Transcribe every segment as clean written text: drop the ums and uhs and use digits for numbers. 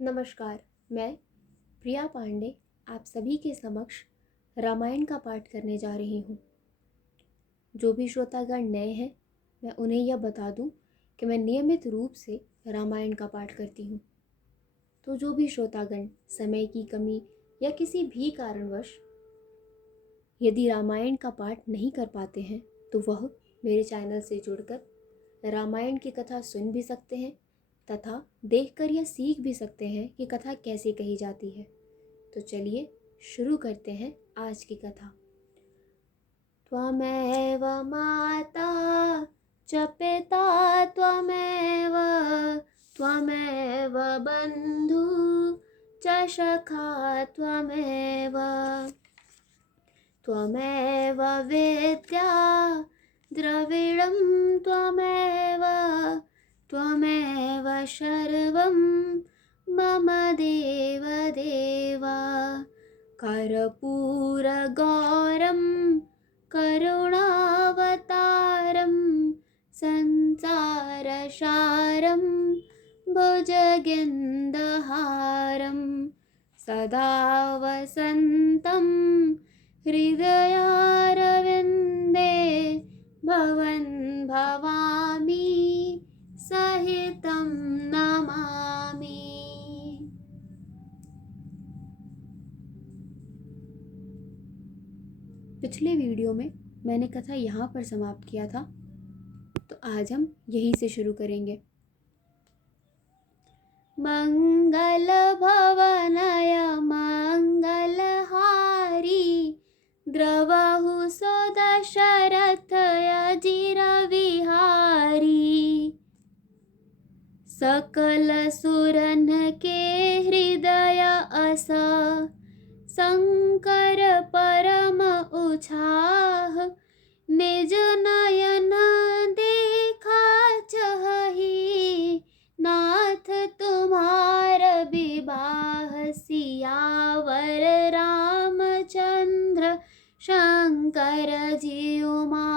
नमस्कार। मैं प्रिया पांडे आप सभी के समक्ष रामायण का पाठ करने जा रही हूँ। जो भी श्रोतागण नए हैं, मैं उन्हें यह बता दूँ कि मैं नियमित रूप से रामायण का पाठ करती हूँ। तो जो भी श्रोतागण समय की कमी या किसी भी कारणवश यदि रामायण का पाठ नहीं कर पाते हैं, तो वह मेरे चैनल से जुड़कर रामायण की कथा सुन भी सकते हैं तथा देखकर यह सीख भी सकते हैं कि कथा कैसे कही जाती है। तो चलिए शुरू करते हैं आज की कथा। त्वमेव माता च पिता त्वमेव त्वमेव बन्धु च सखा त्वमेव त्वमेव विद्या द्रविणं त्वमेव त्वमेव सर्वं मम देव देवा कर्पूरगौरं करुणावतारं संसारसारं भुजगेन्दहारं सदा वसन्तं हृदयारविन्दे भवन् भवामि सहितं नमामि। पिछले वीडियो में मैंने कथा यहाँ पर समाप्त किया था, तो आज हम यहीं से शुरू करेंगे। मंगल भवनय मंगलहारी द्रवहु सुदशरथ अजिर विहारी सकल सुरन के हृदय असा शंकर परम उछाह निज नयन देखा चही नाथ तुम्हार विवाह सियावर रामचंद्र शंकर जी उमा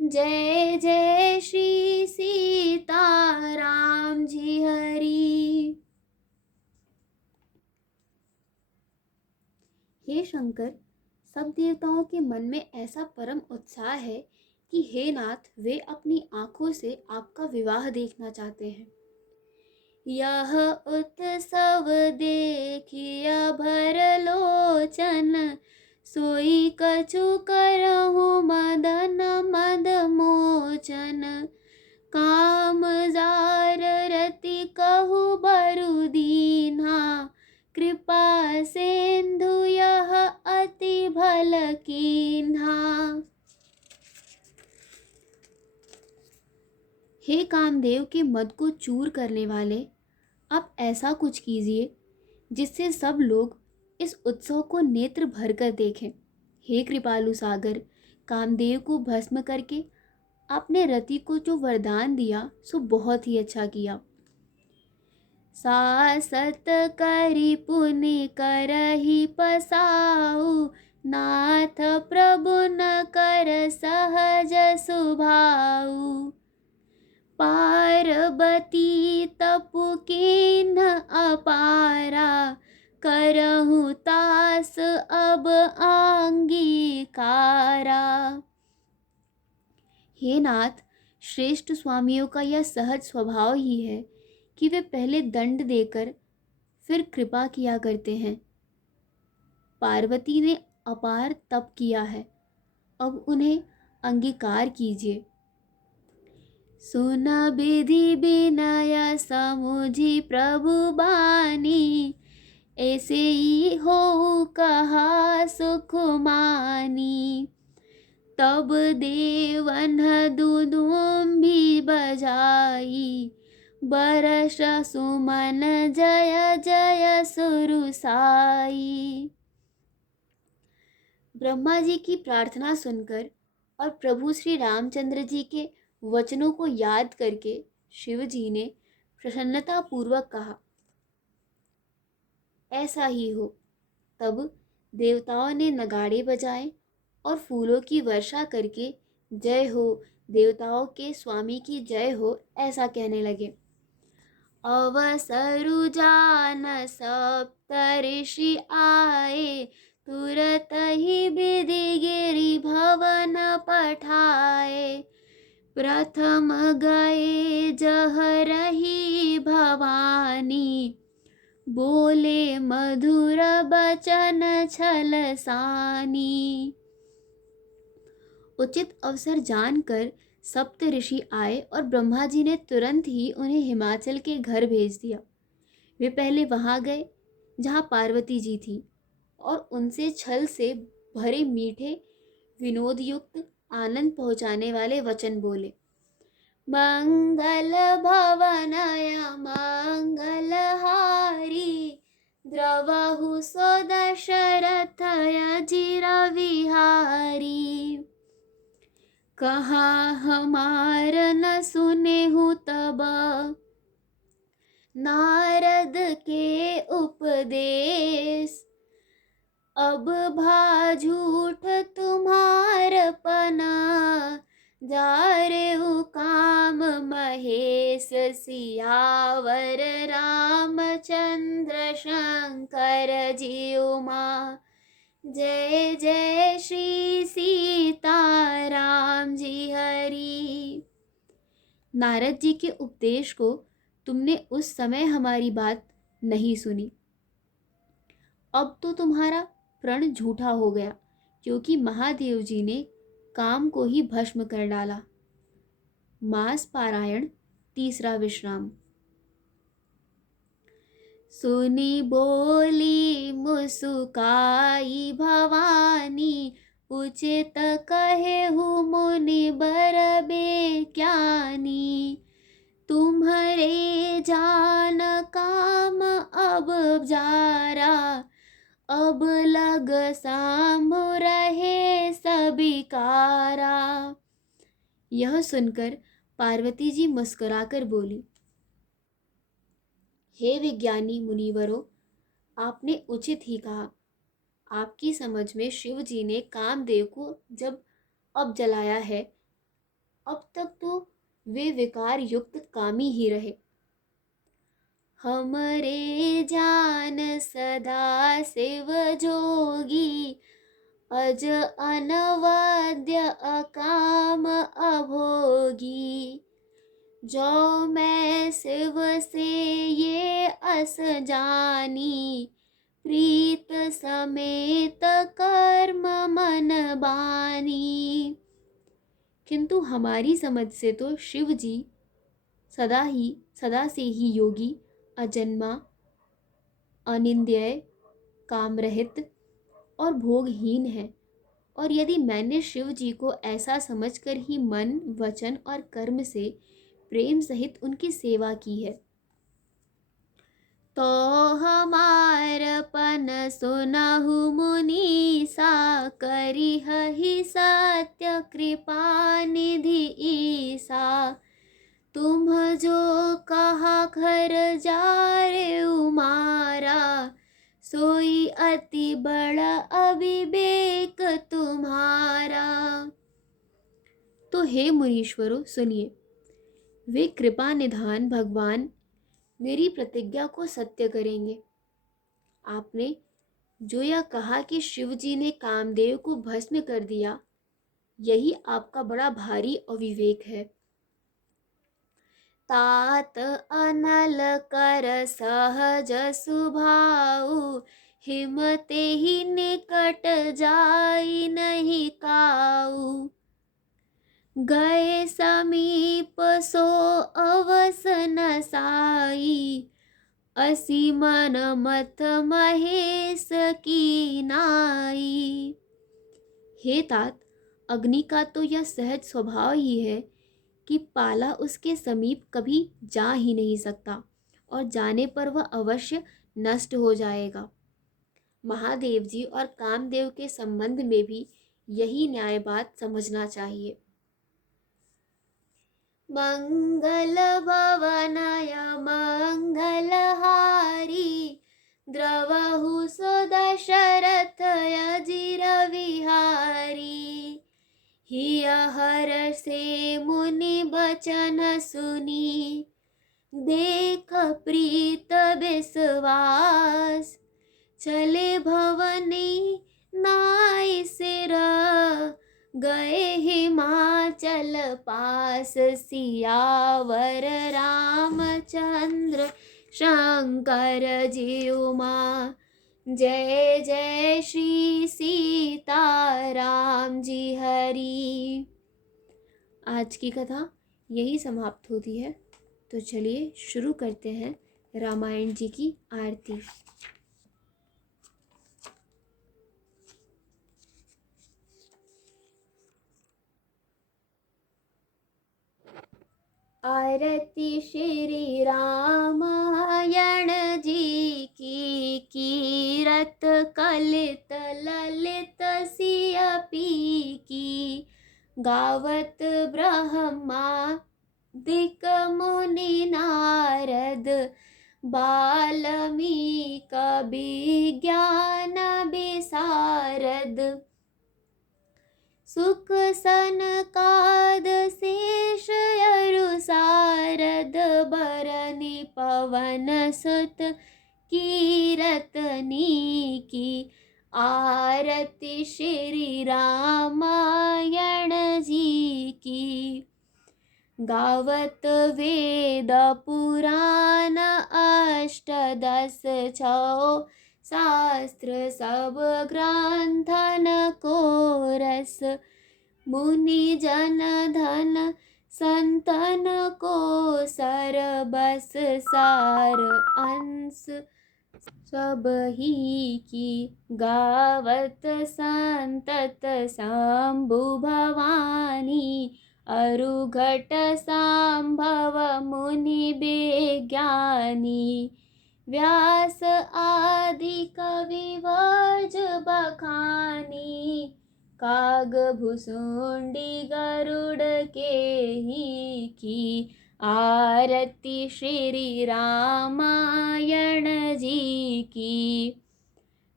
जय जय श्री सीताराम जी हरि। हे शंकर, सब देवताओं के मन में ऐसा परम उत्साह है कि हे नाथ, वे अपनी आंखों से आपका विवाह देखना चाहते हैं। यह उत्सव देखिया भर लोचन सोई कछु करहु मदन मद मोचन काम जार रति कहु बरु दीन्हा कृपा सिंधु यह अति भल कीन्हा। हे कामदेव के मद को चूर करने वाले, आप ऐसा कुछ कीजिए जिससे सब लोग इस उत्सव को नेत्र भर कर देखें। हे कृपालु सागर, कामदेव को भस्म करके आपने रति को जो वरदान दिया सो बहुत ही अच्छा किया। सासत करि पुनि करहि पसाऊ नाथ प्रभु न कर सहज सुभाऊ पार्वती तपु कीन्ह अपारा करहु तास अब अंगीकारा। हे नाथ, श्रेष्ठ स्वामियों का यह सहज स्वभाव ही है कि वे पहले दंड देकर फिर कृपा किया करते हैं। पार्वती ने अपार तप किया है, अब उन्हें अंगीकार कीजिए। सुन विधि विनय समुझी प्रभु बानी ऐसे ही हो कहा सुख मानी तब देवन दुदुम्भी बजाई बरस सुमन जय जय सुरसाई। ब्रह्मा जी की प्रार्थना सुनकर और प्रभु श्री रामचंद्र जी के वचनों को याद करके शिव जी ने प्रसन्नता पूर्वक कहा, ऐसा ही हो। तब देवताओं ने नगाड़े बजाए और फूलों की वर्षा करके जय हो देवताओं के स्वामी की जय हो ऐसा कहने लगे। अवसरु जान जान सप्तऋषि आए, तुरत ही विधि गिरि भवन पठाए। प्रथम गए जह रही भवानी, बोले मधुर बचन छल सानी। उचित अवसर जानकर सप्त ऋषि आए और ब्रह्मा जी ने तुरंत ही उन्हें हिमाचल के घर भेज दिया। वे पहले वहां गए जहां पार्वती जी थी और उनसे छल से भरे मीठे विनोद युक्त आनंद पहुंचाने वाले वचन बोले। मंगल भवनय मंगल हारी, द्रवहु सो दशरथय जिर विहारी। कहा हमार न सुने हूँ तब, नारद के उपदेश। अब भा झूठ तुम्हार पना, जारे काम महेश। सियावर रामचंद्र शंकर जी उमा, जय जय श्री सीताराम जी हरि। नारद जी के उपदेश को तुमने उस समय हमारी बात नहीं सुनी। अब तो तुम्हारा प्रण झूठा हो गया, क्योंकि महादेव जी ने काम को ही भस्म कर डाला। मास पारायण तीसरा विश्राम। सुनी बोली मुस्काई भवानी, उचित कहेहु मुनि बर बेज्ञानी। तुम्हारे जान काम अब जारा, अब लग सांभ रहे सबिकारा। यह सुनकर पार्वती जी मुस्कुराकर बोली, हे विज्ञानी मुनिवरों, आपने उचित ही कहा। आपकी समझ में शिव जी ने कामदेव को जब अब जलाया है, अब तक तो वे विकार युक्त कामी ही रहे। हमरे जान सदा शिव जोगी, अज अनवद्य अकाम अभोगी। जो मैं शिव से ये अस जानी, प्रीत समेत कर्म मन बानी। किंतु हमारी समझ से तो शिव जी सदा से ही योगी, अजन्मा, अनिंद्य, कामरहित और भोगहीन है। और यदि मैंने शिव जी को ऐसा समझकर ही मन, वचन और कर्म से प्रेम सहित उनकी सेवा की है, तो हमारपन सुनहु मुनीसा। करिहि सत्य कृपा निधि ईसा, तुम जो कहा घर जारे उमारा। सोई अति बड़ा अविवेक तुम्हारा। तो हे मुनीश्वरों सुनिए, वे कृपा निधान भगवान मेरी प्रतिज्ञा को सत्य करेंगे। आपने जो यह कहा कि शिव जी ने कामदेव को भस्म कर दिया, यही आपका बड़ा भारी अविवेक है। तात अनल कर सहज सुभाऊ, हिमते ही निकट जाई नहीं काऊ। गए समीप सो अवसन साई, असी मन मत महेश की नाई। हे तात, अग्नि का तो यह सहज स्वभाव ही है कि पाला उसके समीप कभी जा ही नहीं सकता, और जाने पर वह अवश्य नष्ट हो जाएगा। महादेव जी और कामदेव के संबंध में भी यही न्याय बात समझना चाहिए। मंगल भवनय मंगल हारी, द्रवहु सो दशरथय जिर विहारी। हिय हर से मुनि बचन सुनी, देख प्रीत विश्वास, चले भवनी नाय सिर, गए हिमाचल पास, सियावर रामचंद्र शंकर जी उमा। जय जय श्री सीताराम जी हरि। आज की कथा यही समाप्त होती है। तो चलिए शुरू करते हैं रामायण जी की आरती। आरती श्री रामायण जी की, कीरत कलित ललित सिय पी की। गावत ब्रह्मा दिक मुनि नारद, बाल्मीक विज्ञान विशारद। सुख सनकाद शेष यरु सारद, बरनि पवन सुत कीरतनी की। आरती श्री रामायण जी की। गावत वेद पुराण अष्टदश छौ, शास्त्र सब ग्रंथन को रस। मुनि जन धन संतन को सर, बस सार अंश सब ही की। गावत संतत शंभु भवानी, अरुघट संभव मुनि विज्ञानी। व्यास आदि कवि वर्ज बखानी, काग भुसुंडी गरुड़ के ही की। आरती श्री रामायण जी की।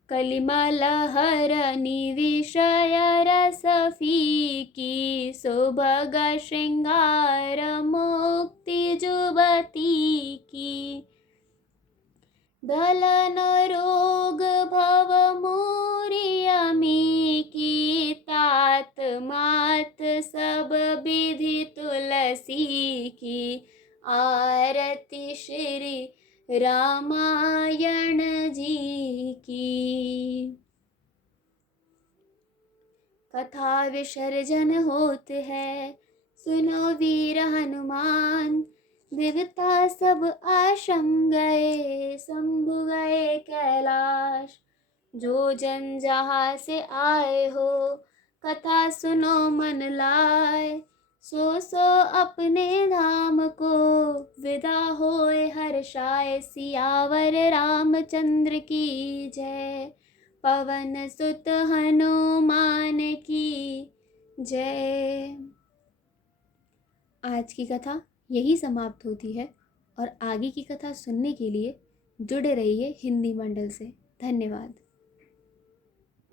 कलिमल हरनि विषय रस फीकी, सुभग श्रृंगार मुक्ति जुबती की। दलन रोग भव मूरि अमी की, तात मात सब विधि तुलसी की। आरती श्री रामायण जी की। कथा विसर्जन होत है, सुनो वीर हनुमान। देवता सब आश्रम गए, शंभु गए कैलाश। जो जन जहाँ से आए हो, कथा सुनो मन लाए। सो सो अपने धाम को, विदा होए हर्षाए। सियावर रामचंद्र की जय, पवन सुत हनुमान की जय। आज की कथा यही समाप्त होती है और आगे की कथा सुनने के लिए जुड़े रहिए हिंदी मंडल से। धन्यवाद।